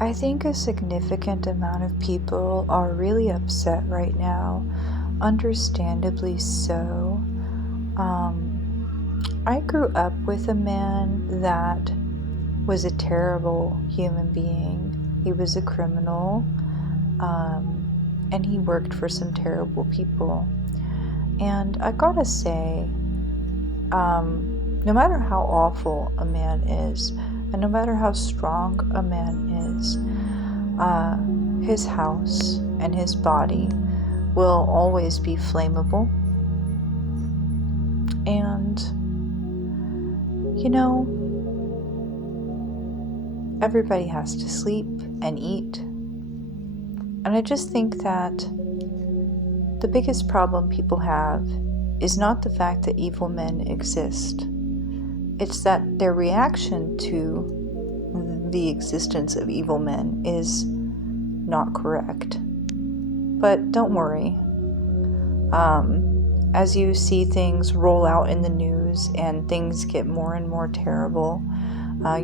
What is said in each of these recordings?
I think a significant amount of people are really upset right now, understandably so. I grew up with a man that was a terrible human being. He was a criminal, and he worked for some terrible people. And I gotta say, no matter how awful a man is, and no matter how strong a man is, his house and his body will always be flammable. And, everybody has to sleep and eat. And I just think that the biggest problem people have is not the fact that evil men exist. It's that their reaction to the existence of evil men is not correct. But don't worry. As you see things roll out in the news and things get more and more terrible,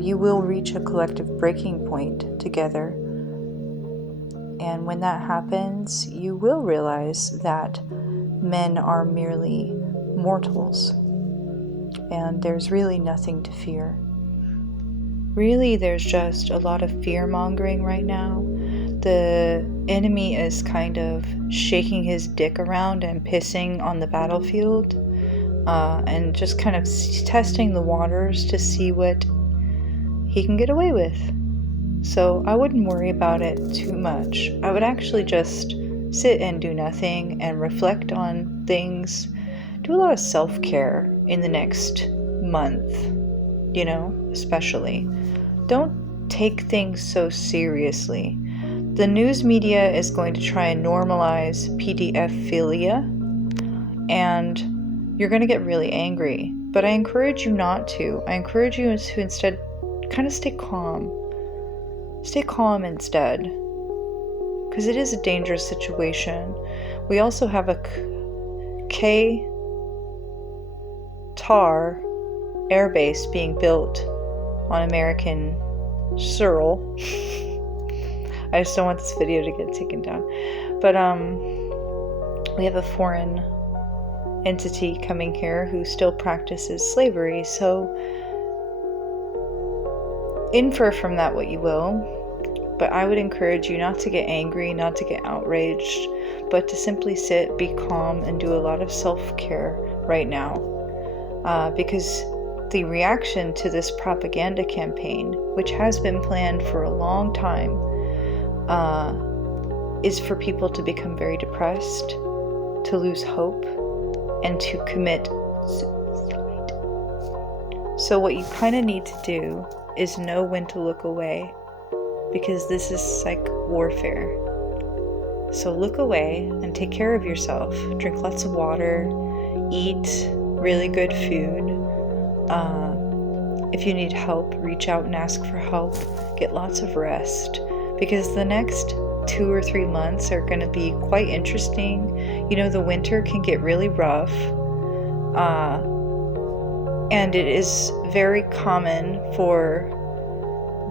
you will reach a collective breaking point together. And when that happens, you will realize that men are merely mortals, and there's really nothing to fear. Really, there's just a lot of fear-mongering right now. The enemy is kind of shaking his dick around and pissing on the battlefield, and just kind of testing the waters to see what he can get away with. So I wouldn't worry about it too much. I would actually just sit and do nothing and reflect on things. Do a lot of self-care in the next month, especially. Don't take things so seriously. The news media is going to try and normalize PDF-philia, and you're going to get really angry. But I encourage you not to. I encourage you to instead kind of stay calm. Stay calm instead, because it is a dangerous situation. We also have a Qatar airbase being built on American soil. I just don't want this video to get taken down. But we have a foreign entity coming here who still practices slavery. So infer from that what you will. But I would encourage you not to get angry, not to get outraged, but to simply sit, be calm, and do a lot of self-care right now. Because the reaction to this propaganda campaign, which has been planned for a long time, is for people to become very depressed, to lose hope, and to commit suicide. So what you kind of need to do is know when to look away, because this is psych warfare. So look away and take care of yourself. Drink lots of water, eat really good food. If you need help, reach out and ask for help. Get lots of rest, because the next 2 or 3 months are going to be quite interesting. The winter can get really rough, and it is very common for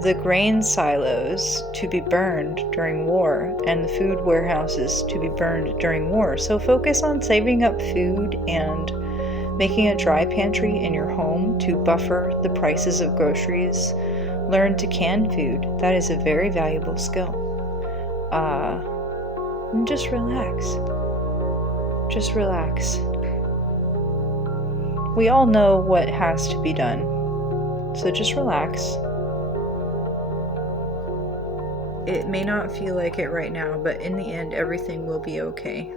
the grain silos to be burned during war and the food warehouses to be burned during war. So focus on saving up food and making a dry pantry in your home to buffer the prices of groceries. Learn to can food. That is a very valuable skill. And just relax. Just relax. We all know what has to be done. So just relax. It may not feel like it right now, but in the end, everything will be okay.